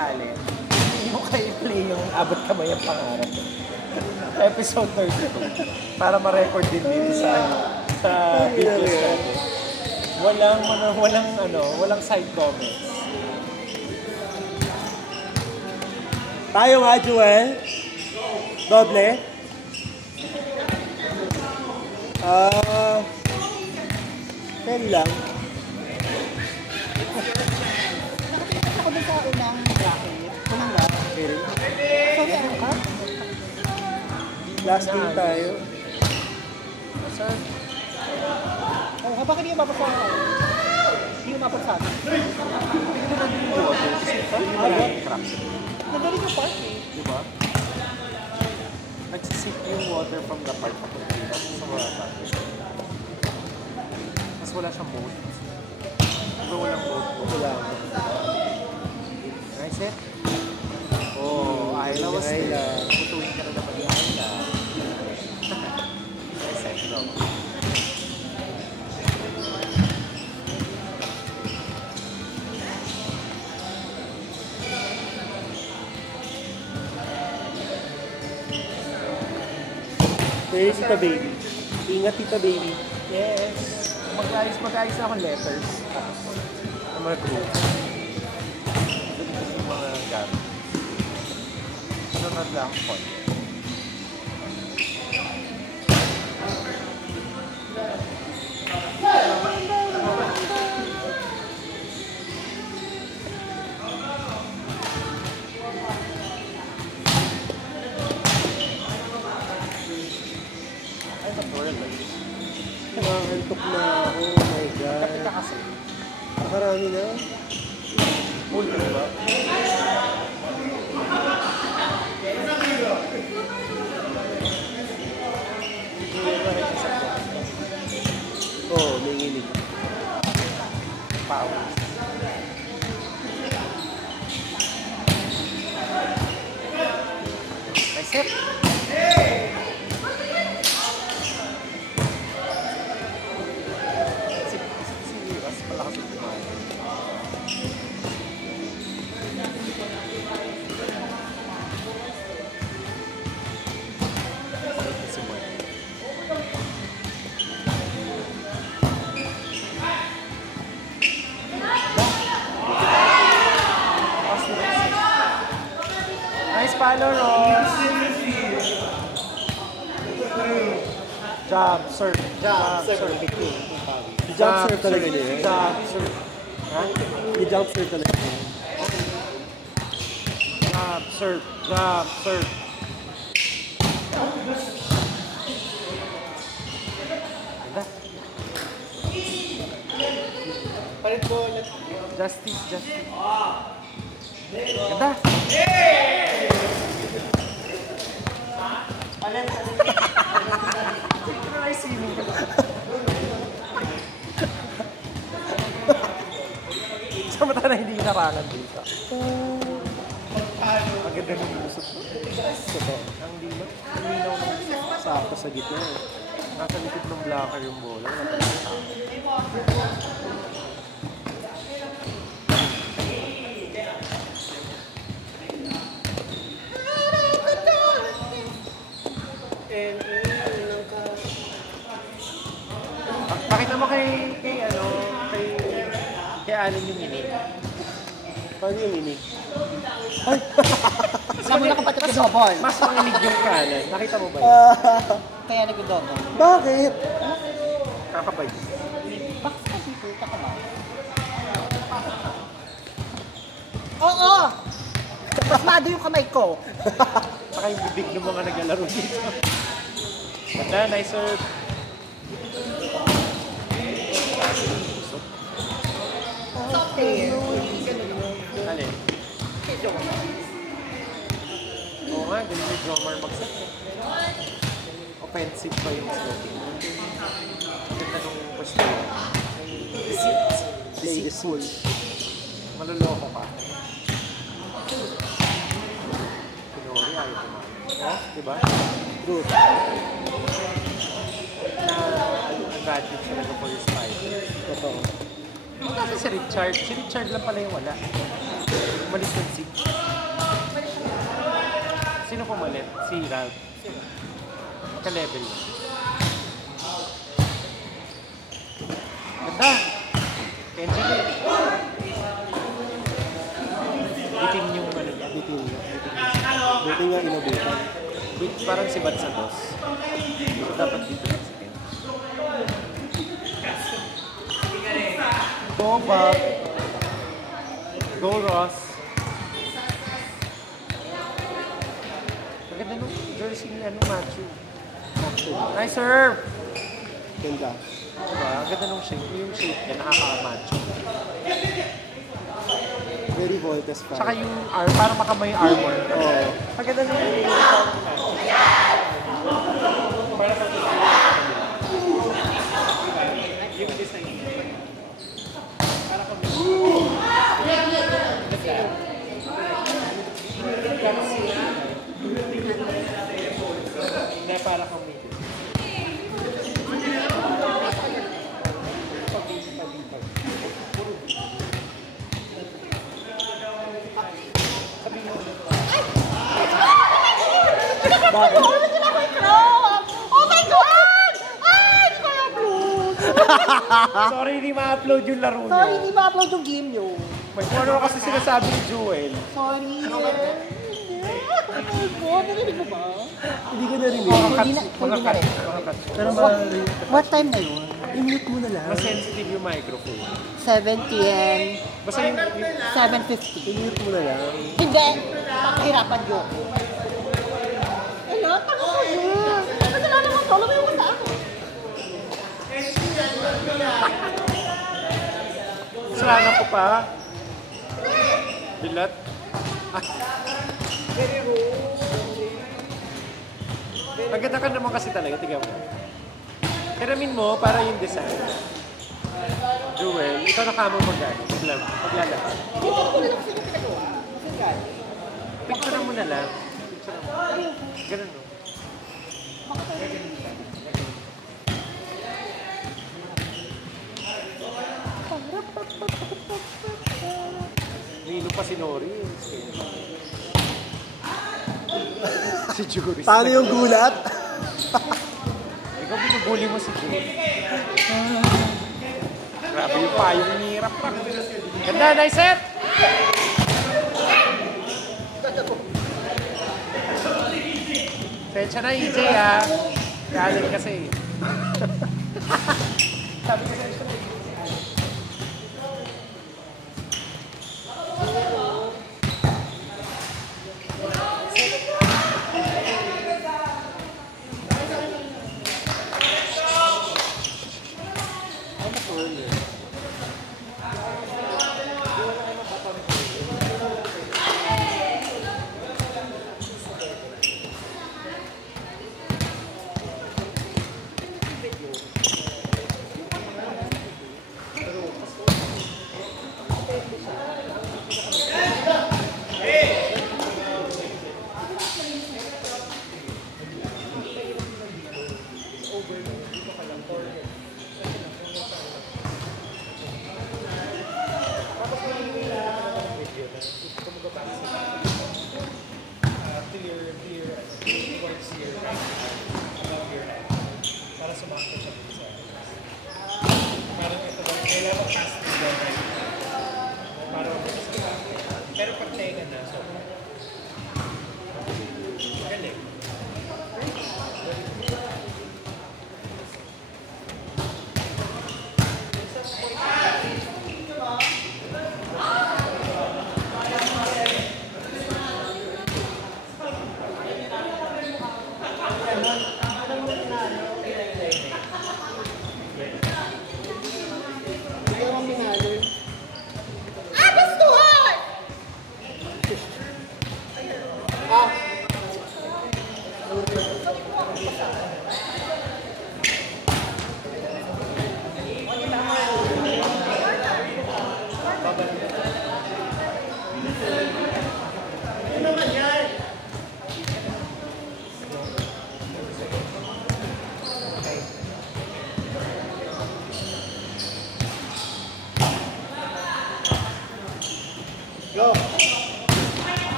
Allen, hindi mo kayo play yung Abot Kamay ang Pangarap. Episode 32. Para ma-record din dito sa videos natin. Walang side comments. Tayo nga, Joel. Doble. Pen lang. Ako din sa unang bracket. Unang bracket. So, meron ka? Last game tayo. Sir? Oh, bakit hindi umabot sa akin? Hindi umabot sa akin. Hindi mo nandun yung water. Maraming cracks. Nagaling yung park eh. Diba? Nagsisip yung water from the pipe papunta dito sa mga tayo. Mas wala siyang mode. Pero walang mode. Wala. Nice set. Oh, Ayla was there. Putuin ka na naman ni Ayla. Nice set, no? Hey, Tita Baby. Ingat, Tita Baby. Yes. Mag-ayos na akong letters. Ang mga group. Yung mga gamit. Ano na lang po. Nakakantok na ako. Oh my God. Kapit ka kasi. Nakarami na. Full ka ba? Oo, may nginig. Power. Nice hit. Nice follow, Ross. Jump, serve. Jump, serve. Jump serve talaga niya. Jump, serve. Ha? I-jump serve talaga niya. Jump, serve. Jump, serve. Ganda. Palit ko. Justice. Ganda. Sa mata na hindi inarangan dito. Ang ganda ng musok. Ang linaw. Ang linaw ng musok. Sakto sa gitna. Nasa likod ng blocker yung bola. Pakita mo kay Allen yung mini. Paano yung mini? Ay! Saan mo nakapatot ka double? Mas manginig yung kanan. Nakita mo ba yun? Kaya nag-double. Bakit? Kakabay. Bakit ka dito? Kakabay? Oo! Pasmado yung kamay ko. Saka yung bibig ng mga naglalaro dito. Ganda, nice serve. Alin? Oo nga, ganun yung drummer mag-set. Offensive pa yung sloping. Ganda nung pwesto. Play is full. Maluloko ka. Pinori, ayaw ko na. Oh, diba? Good. Na advantage talaga for your spider. Totoo. Magkano si Richard? Si Richard lang pala yung wala. Umalis ng seat. Sino pumalit? Si Ralph. Ka-level. Ganda! Kenji ko. Bitin yung ano niya. Bitin nga. Buti nga inabutan. Parang si Bat sa boss. So dapat dito lang si Kenji. Go Bob! Go Ross! Maganda nung jersey ni Matthew. Nice serve! Ganda. Diba? Ang ganda nung shape. Yung shape niya, nakaka-match. Very Voltes pa. Tsaka yung arm, parang makamay armor. Oo. Ang ganda nung yung design. Para kami. Hindi, para kami. Bakit? Oh my God! Ay, hindi ko i-upload! Sorry, hindi ma-upload yung laro niyo. Sorry, hindi ma-upload yung game nyo. May ano kasi sinasabi ni Jewel. Sorry. Oh my God, narinig mo ba? Hindi ko narinig. Mga cuts. Pero ba, What time na yun? i-mute mo na lang. Mas sensitive yung microphone. 7 p.m. Basta yung 7:50. I-mute mo na lang. Hindi. Pakahirapan yun. Ano? Tama ko yun. Kasalanan mo to. Lumayo ko sa ako. kasalanan ko pa. Bilat. Maganda ka naman kasi talaga, tignan mo. Hiramin mo para yung design. Jewel, ikaw na kamo mag-ano, maglalakad. Picture mo na lang. Picture mo. Ganun, no? Nilo pa si Nori. Si Juris. Paano yung gulat? Ikaw binubuli mo si Juris. Grabe yung payong ni Rap-Rap. Ganda, nice set! Sensya na, EJ, ha? Galit kasi. Sabi ko sensya na.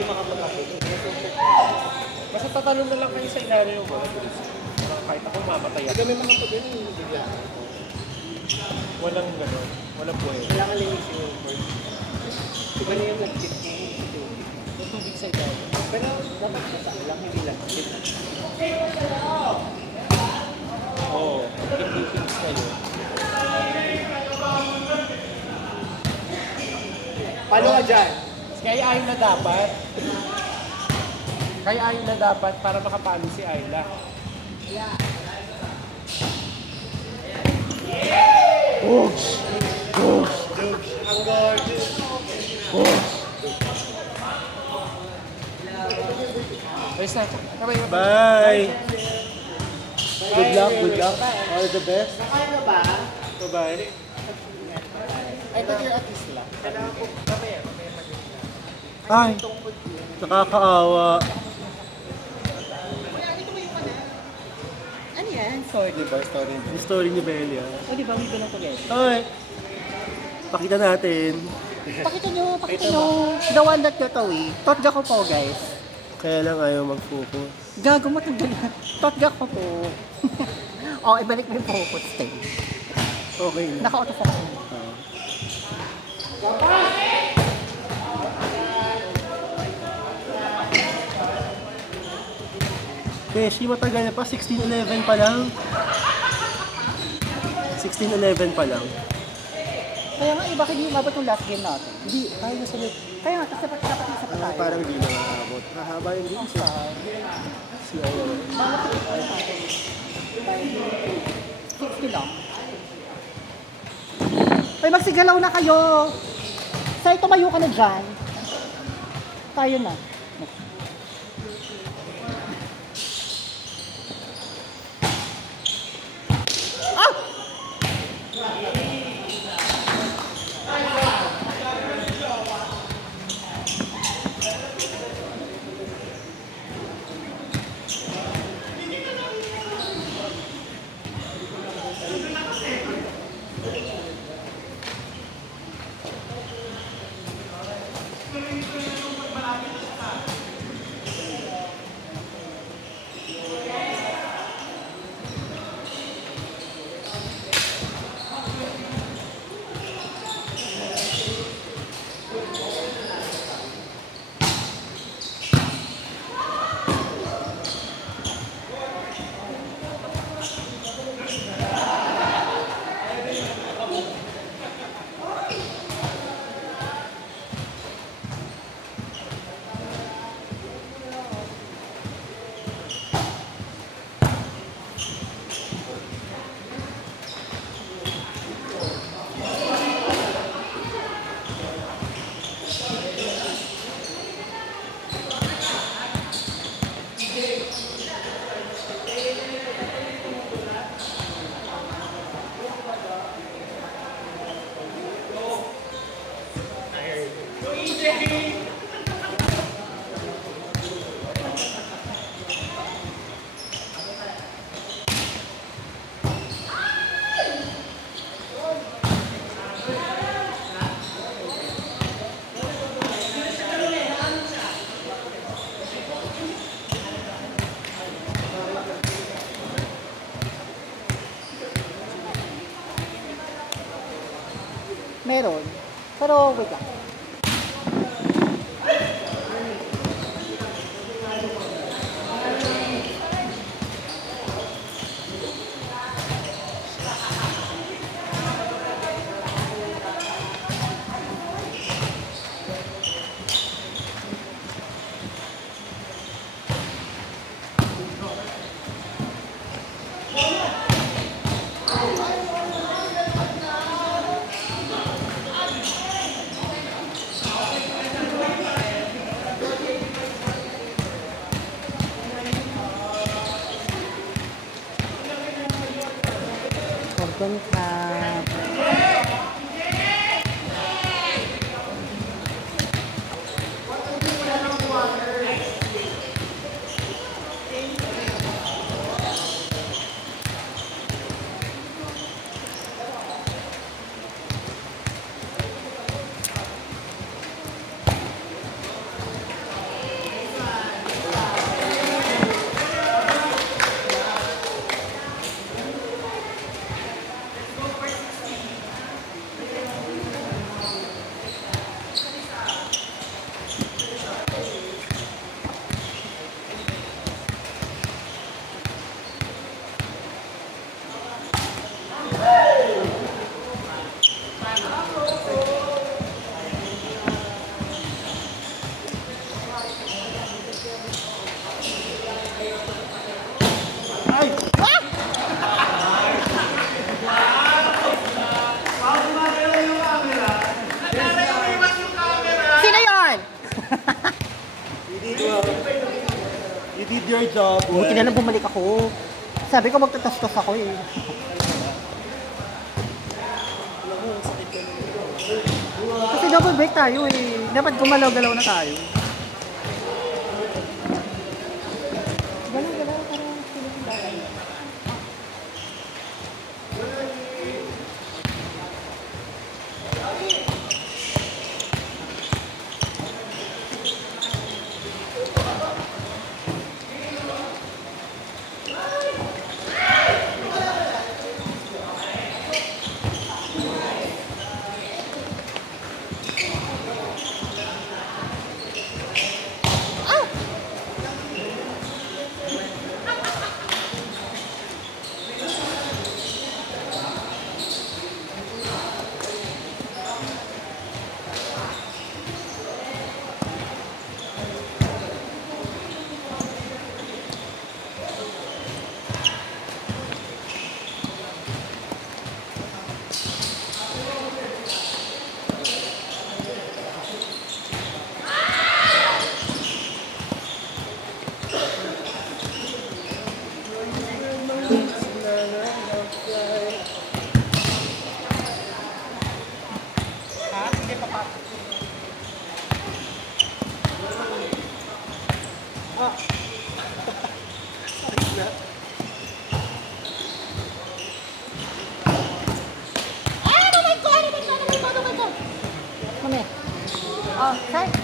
Hindi makapag-upload. Basta tatanong na lang kayo sa ilalim mo. Kahit ako mamatay ako. Kami mga pag yung bigla. Walang gano'n. Walang buhay. Kailangan linisin yung board. Iba na yung nag-tip mo. Yung tubig sa ilalim. Pero dapat nasa lang, hindi lang. Oo. Hindi fix kayo. Paano ka dyan? Kaya ayaw na dapat. Kaya ayaw na dapat para makapalo si Ayla. Oops! Oops! Ang gorgeous. Oops! Ayos na. Kamay mo. Bye! Good luck, good luck. All the best. Ano ba? Bye-bye. I thought you're at Isla. Ay, nakakaawa. Ano yan? Sorry. Diba? Story niya. Yung story ni Belia. O di ba may ganun together? Ay, pakita natin. Pakita nyo. The one that got away. Totga ko po, guys. Kaya lang ayaw mag-focus. Gago mo tanggal na. Totga ko po. O, ibalik mo yung focus, Tay. Okay na. Naka-autofocus mo. Beshi, matagal na pa. 16-11 pa lang. 16-11 pa lang. Kaya nga, bakit hindi umabot yung last game natin? Hindi, tayo na sunod. Kaya nga, kasi dapat isa pa tayo. Parang di na nakakabot. Hahaba yung games. Si Ayaw. 60 lang. Ay, magsigalaw na kayo! Say, tumayo ka na dyan. Tayo na. Meron. Pero wait lang. Pagkantap. Good job, Buti na lang bumalik ako. Sabi ko magtatastos ako eh. Kasi double break tayo eh. Dapat gumalaw-galaw na tayo. Galaw-galaw para feeling ko tayo. Oh, sir.